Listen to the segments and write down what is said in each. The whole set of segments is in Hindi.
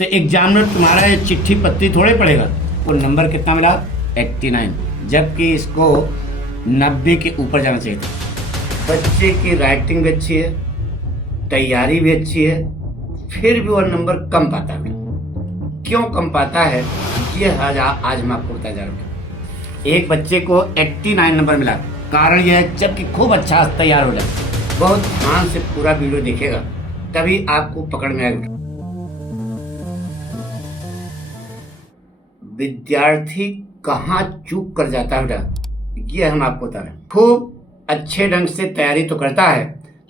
तो एग्जामिनर तुम्हारा ये चिट्ठी पत्री थोड़े पड़ेगा। वो नंबर कितना मिला 89, जबकि इसको 90 के ऊपर जाना चाहिए था। बच्चे की राइटिंग भी अच्छी है, तैयारी भी अच्छी है, फिर भी वो नंबर कम पाता है। क्यों कम पाता है ये आज हम आपको बताया जा रहा हूँ। एक बच्चे को 89 नंबर मिला, कारण यह है जबकि खूब अच्छा तैयार हो जाए। बहुत ध्यान से पूरा वीडियो देखेगा तभी आपको पकड़ में आएगा। विद्यार्थी कहाँ चूक कर जाता है बेटा, ये हम आपको बता रहे हैं। खूब अच्छे ढंग से तैयारी तो करता है,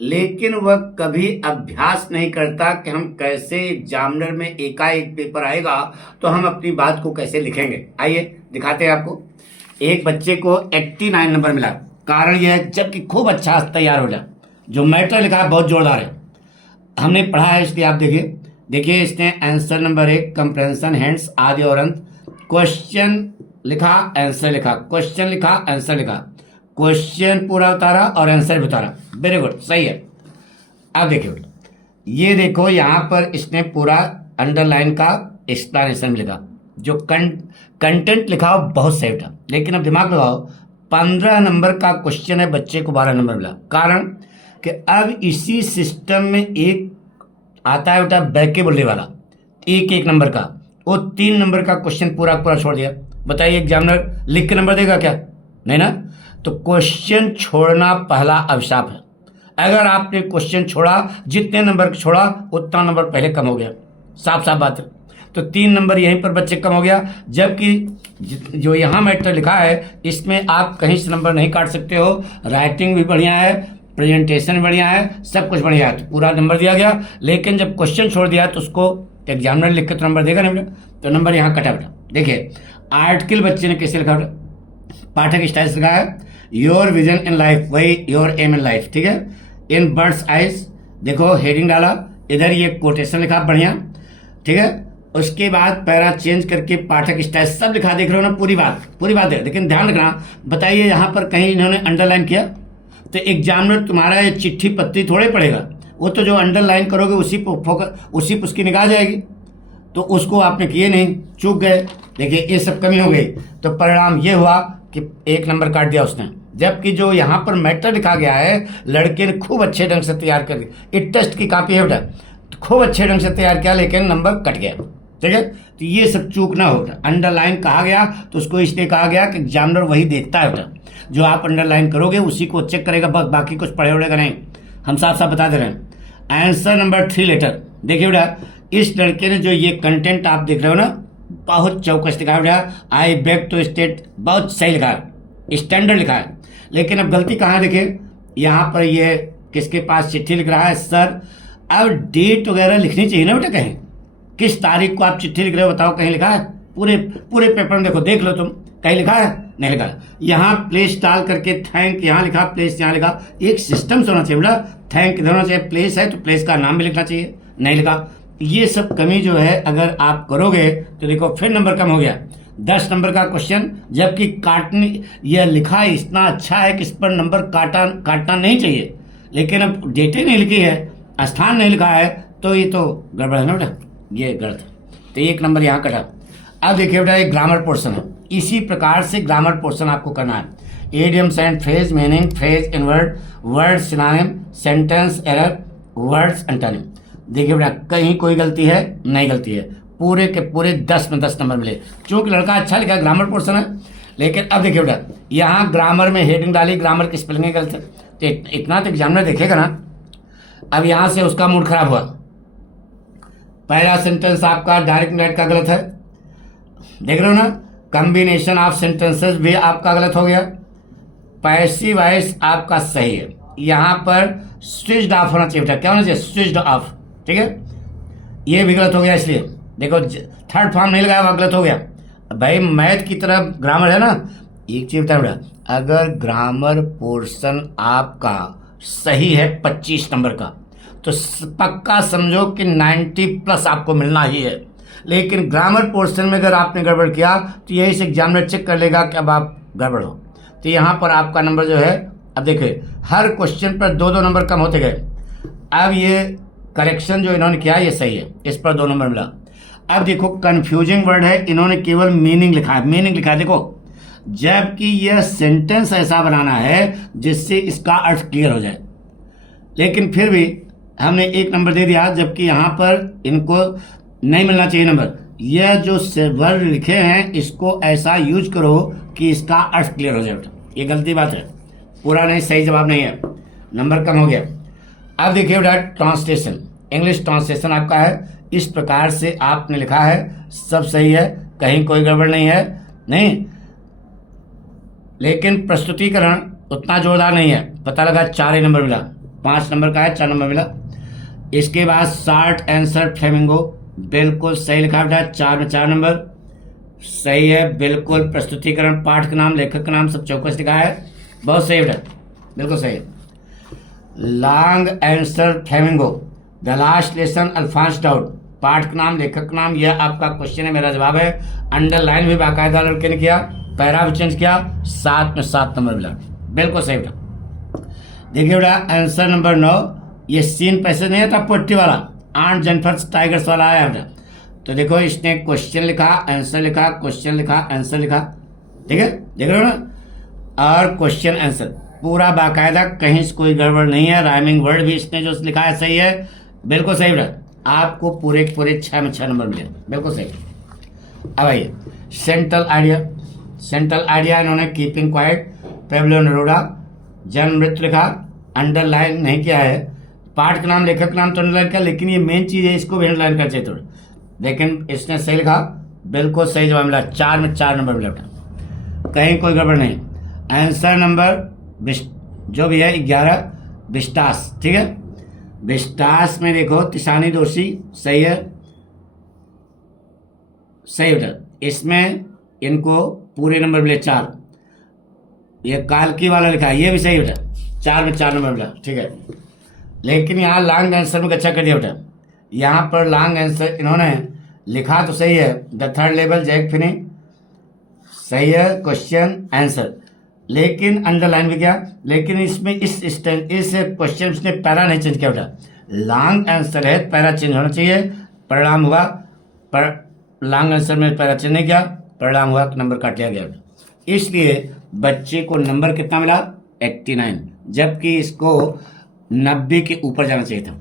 लेकिन वह कभी अभ्यास नहीं करता कि हम कैसे एग्जामिनर में एकाएक पेपर आएगा तो हम अपनी बात को कैसे लिखेंगे। आइए दिखाते हैं आपको। एक बच्चे को 89 नंबर मिला, कारण यह है जबकि खूब अच्छा तैयार हो जाए। जो मैटर लिखा है बहुत जोरदार है, हमने पढ़ा है इसलिए आप देखिए इसने आंसर नंबर 1 कंप्रेंशन हैंड्स आदि और अंत, क्वेश्चन लिखा आंसर लिखा, क्वेश्चन लिखा आंसर लिखा, क्वेश्चन पूरा उतारा और आंसर भी उतारा। वेरी गुड, सही है। अब देखिए ये देखो यहाँ पर इसने पूरा अंडरलाइन का एक्सप्लेनेशन लिखा, जो कंटेंट लिखा हो बहुत सही था। लेकिन अब दिमाग लगाओ, 15 नंबर का क्वेश्चन है, बच्चे को 12 नंबर मिला। कारण कि अब इसी सिस्टम में एक आता है बेटा बैकेबुलरी वाला, एक नंबर का, वो 3 नंबर का क्वेश्चन पूरा पूरा छोड़ दिया। बताइए एग्जामिनर लिख के नंबर देगा क्या? नहीं ना। तो क्वेश्चन छोड़ना पहला अभिशाप है। अगर आपने क्वेश्चन छोड़ा, जितने नंबर छोड़ा उतना नंबर पहले कम हो गया, साफ साफ बात है। तो 3 नंबर यहीं पर बच्चे कम हो गया, जबकि जो यहाँ मैटर लिखा है इसमें आप कहीं से नंबर नहीं काट सकते हो। राइटिंग भी बढ़िया है, प्रेजेंटेशन भी बढ़िया है, सब कुछ बढ़िया है, तो पूरा नंबर दिया गया। लेकिन जब क्वेश्चन छोड़ दिया तो उसको एग्जामिनर लिख के तो नंबर देगा नहीं बेटा, तो नंबर यहाँ कटा बेटा। देखिए आर्टिकल बच्चे ने कैसे लिखा बेटा, पाठक स्टाइल लिखा है योर विजन इन लाइफ, वही योर एम इन लाइफ, ठीक है। इन बर्ड्स आइज देखो हेडिंग डाला, इधर ये कोटेशन लिखा बढ़िया, ठीक है। उसके बाद पैरा चेंज करके पाठक स्टाइल सब लिखा, देख रहे हो ना, पूरी बात है। लेकिन ध्यान रखना, बताइए यहाँ पर कहीं इन्होंने अंडरलाइन किया तो एग्जामिनर तुम्हारा ये चिट्ठी पत्री थोड़े पड़ेगा। वो तो जो अंडरलाइन करोगे उसी पर उसकी निगाह जाएगी, तो उसको आपने किए नहीं, चूक गए। देखिए ये सब कमी हो गई, तो परिणाम ये हुआ कि 1 नंबर काट दिया उसने। जबकि जो यहाँ पर मैटर लिखा गया है, लड़के ने खूब अच्छे ढंग से तैयार कर दिया, एक टेस्ट की कॉपी है बेटा, तो खूब अच्छे ढंग से तैयार किया, लेकिन नंबर कट गया, ठीक है। तो ये सब चूक ना होगा। अंडरलाइन कहा गया तो उसको इसलिए कहा गया कि एग्जामिनर वही देखता है बेटा, जो आप अंडरलाइन करोगे उसी को चेक करेगा, बाकी कुछ पढ़े उड़ेगा नहीं। हम साफ साफ बता दे रहे हैं। आंसर नंबर 3 लेटर, देखिए बेटा इस लड़के ने जो ये कंटेंट आप देख रहे हो ना, बहुत चौकस लिखा है बेटा, आई बेग टू स्टेट, बहुत सही लिखा है, स्टैंडर्ड लिखा है। लेकिन अब गलती कहाँ है, देखिए यहाँ पर ये किसके पास चिट्ठी लिख रहा है सर। अब डेट वगैरह लिखनी चाहिए ना बेटा, कहीं किस तारीख को आप चिट्ठी लिख रहे हो बताओ, कहीं लिखा है? पूरे पेपर में देखो, देख लो तुम, कहीं लिखा है? नहीं लिखा है। यहाँ प्लेस डाल करके थैंक यहाँ लिखा, प्लेस यहाँ लिखा, एक सिस्टम से होना चाहिए बेटा। थैंक इधर होना चाहिए, प्लेस है तो प्लेस का नाम भी लिखना चाहिए, नहीं लिखा। ये सब कमी जो है अगर आप करोगे तो देखो फिर नंबर कम हो गया, 10 नंबर का क्वेश्चन, जबकि काटने यह लिखा इतना अच्छा है कि इस पर नंबर काटना नहीं चाहिए, लेकिन अब डेटे नहीं लिखी है, स्थान नहीं लिखा है, तो ये तो गड़बड़ है ना बेटा, ये गलत है। तो 1 नंबर यहाँ कटा। अब देखिए बेटा एक ग्रामर पोर्शन है, इसी प्रकार से ग्रामर पोर्शन आपको करना है। Idioms and phrase, meaning, phrase inward, word synonym, sentence error, words antonym. देखिए बेटा कहीं कोई गलती है? नहीं गलती है, पूरे के पूरे 10 में 10 नंबर मिले, चूंकि लड़का अच्छा लिखा, ग्रामर पोर्शन है। लेकिन अब देखिए बेटा यहाँ ग्रामर में हेडिंग डाली, ग्रामर की स्पेलिंग गलत है, तो इतना तो एग्जामिनर देखेगा ना। अब यहाँ से उसका मूड खराब हुआ, पहला सेंटेंस आपका डायरेक्ट डायरेक्ट का गलत है, देख रहे हो ना। कॉम्बिनेशन ऑफ सेंटेंसेस भी आपका गलत हो गया, पैसिव वॉइस आपका सही है। यहाँ पर स्विच्ड ऑफ होना चाहिए बेटा, क्या होना चाहिए? स्विच्ड ऑफ, ठीक है। ये भी गलत हो गया, इसलिए देखो थर्ड फॉर्म नहीं लगाया, वह गलत हो गया। भाई मैथ की तरफ ग्रामर है ना। एक चीज बता बेटा, अगर ग्रामर पोर्शन आपका सही है 25 नंबर का, तो पक्का समझो कि 90+ आपको मिलना ही है। लेकिन ग्रामर पोर्शन में अगर आपने गड़बड़ किया तो यही से एग्जामिनर चेक कर लेगा कि अब आप गड़बड़ हो। तो यहाँ पर आपका नंबर जो है, अब देखिए हर क्वेश्चन पर 2-2 नंबर कम होते गए। अब ये करेक्शन जो इन्होंने किया ये सही है, इस पर 2 नंबर मिला। अब देखो कंफ्यूजिंग वर्ड है, इन्होंने केवल मीनिंग लिखा है, मीनिंग लिखा है देखो, जबकि यह सेंटेंस ऐसा बनाना है जिससे इसका अर्थ क्लियर हो जाए, लेकिन फिर भी हमने 1 नंबर दे दिया, जबकि यहाँ पर इनको नहीं मिलना चाहिए नंबर। यह जो वर्ड लिखे हैं इसको ऐसा यूज करो कि इसका अर्थ क्लियर हो जाए। ये गलती बात है, पूरा नहीं, सही जवाब नहीं है, नंबर कम हो गया। अब देखिए बेटा ट्रांसलेशन, इंग्लिश ट्रांसलेशन आपका है, इस प्रकार से आपने लिखा है, सब सही है, कहीं कोई गड़बड़ नहीं है, नहीं, लेकिन प्रस्तुतिकरण उतना जोरदार नहीं है। पता लगा 4 ही नंबर मिला, 5 नंबर का है, 4 नंबर मिला। इसके बाद शॉर्ट आंसर फ्लेमिंगो, बिल्कुल सही लिखा बेटा, 4 में 4 नंबर सही है, बिल्कुल। प्रस्तुतिकरण, पाठ का नाम, लेखक का नाम सब चौकस लिखा है, बहुत सही बेटा, बिल्कुल सही है। Long answer flamingo, the last lesson Alphonse doubt, पाठ का नाम, लेखक का नाम, यह आपका क्वेश्चन है, मेरा जवाब है। अंडरलाइन भी बाकायदा लड़के ने किया, पैरा भी चेंज किया, 7 में 7 नंबर मिला, बिल्कुल सही बेटा। देखिए बेटा आंसर नंबर 9, ये सीन पैसेज नहीं था पोट्टी वाला, आंट जेनिफर्स टाइगर्स वाला आया बेटा। तो देखो इसने क्वेश्चन लिखा, आंसर लिखा, क्वेश्चन लिखा, आंसर लिखा, ठीक है, देख रहे हो ना, और क्वेश्चन आंसर पूरा बाकायदा, कहीं से कोई गड़बड़ नहीं है। राइमिंग वर्ड भी इसने जो लिखा है सही है, बिल्कुल सही बेटा, आपको पूरे 6 में 6 नंबर मिले, बिल्कुल सही। अब आइए सेंट्रल आइडिया, सेंट्रल आइडिया इन्होंने कीपिंग क्वाइट, पेब्लो नेरूदा, जन्म मृत्यु लिखा, अंडरलाइन नहीं किया है, पाठ का नाम, लेखक नाम तो अंडरलाइन किया, लेकिन ये मेन चीज है, इसको भी अंडरलाइन कर चाहिए थोड़ी, लेकिन इसने सही लिखा, बिल्कुल सही जवाब मिला, 4 में 4 नंबर मिला बेटा, कहीं कोई गड़बड़ नहीं। आंसर नंबर जो भी है 11 बिस्टास, ठीक है, बिस्टास में देखो तिशानी दोषी सही है, सही बेटा, इसमें इनको पूरे नंबर मिले 4। ये कालकी वाला लिखा है, ये भी सही बेटा, 4 में 4 नंबर मिला, ठीक है। लेकिन यहाँ लॉन्ग आंसर में अच्छा कर दिया बेटा, यहाँ पर लॉन्ग आंसर इन्होंने लिखा तो सही है, द थर्ड लेवल जैक फिनी सही है, क्वेश्चन आंसर, लेकिन अंडरलाइन भी किया, लेकिन इसमें इस क्वेश्चन ने पैरा नहीं चेंज किया बेटा, लॉन्ग आंसर है, पैरा चेंज होना चाहिए, परिणाम हुआ पर लॉन्ग आंसर में पैरा चेंज नहीं किया, परिणाम हुआ नंबर काट लिया गया, इसलिए बच्चे को नंबर कितना मिला 89, जबकि इसको 90 के ऊपर जाना चाहिए था।